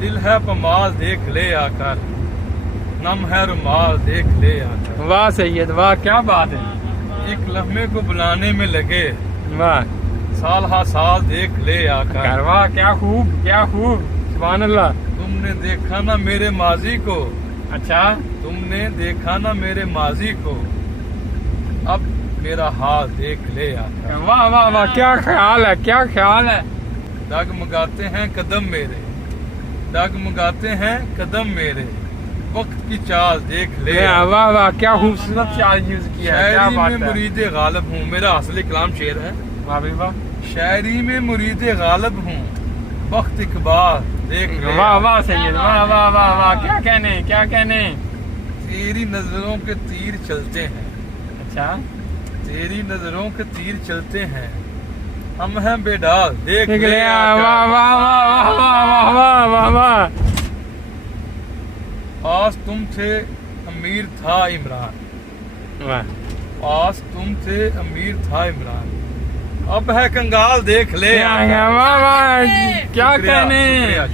दिल है पमाल देख ले आकर, नम है रुमाल देख ले आकर। वाह सैयद वाह, क्या बात है। एक लम्हे को बुलाने में लगे, वाह साल हा साल देख ले आकर। वाह, क्या खूब क्या खूब, सुभान अल्लाह। तुमने देखा ना मेरे माजी को, अच्छा तुमने देखा ना मेरे माजी को, अब मेरा हाल देख ले आकर। वाह वाह वाह, क्या ख्याल है, क्या ख्याल है। डगमगाते हैं कदम मेरे, डगमगाते हैं कदम मेरे, वक्त की चाल देख ले। वाह वाह, क्या खूबसूरत चाल यूज किया है, क्या शायरी बात में है। मुरीद गालिब हूँ, मेरा असली कलाम शेर है। वाह भाई वाह, शायरी में मुरीद गालिब हूँ, वक्त इकबाल देख ले। वाह वाह सैयद, वाह वाह वाह वाह, क्या कहने क्या कहने। तेरी नजरों के तीर चलते हैं, अच्छा तेरी नजरों के तीर चलते हैं, हम हैं बेडाल देख देख ले ले। आकर। वाह वाह वाह वाह वाह वाह वाह वाह। आस तुम थे अमीर था इमरान, वाह आस तुम थे अमीर था इमरान, अब है कंगाल देख ले आकर। वाह वाह, क्या शुक्रिया, कहने। शुक्रिया।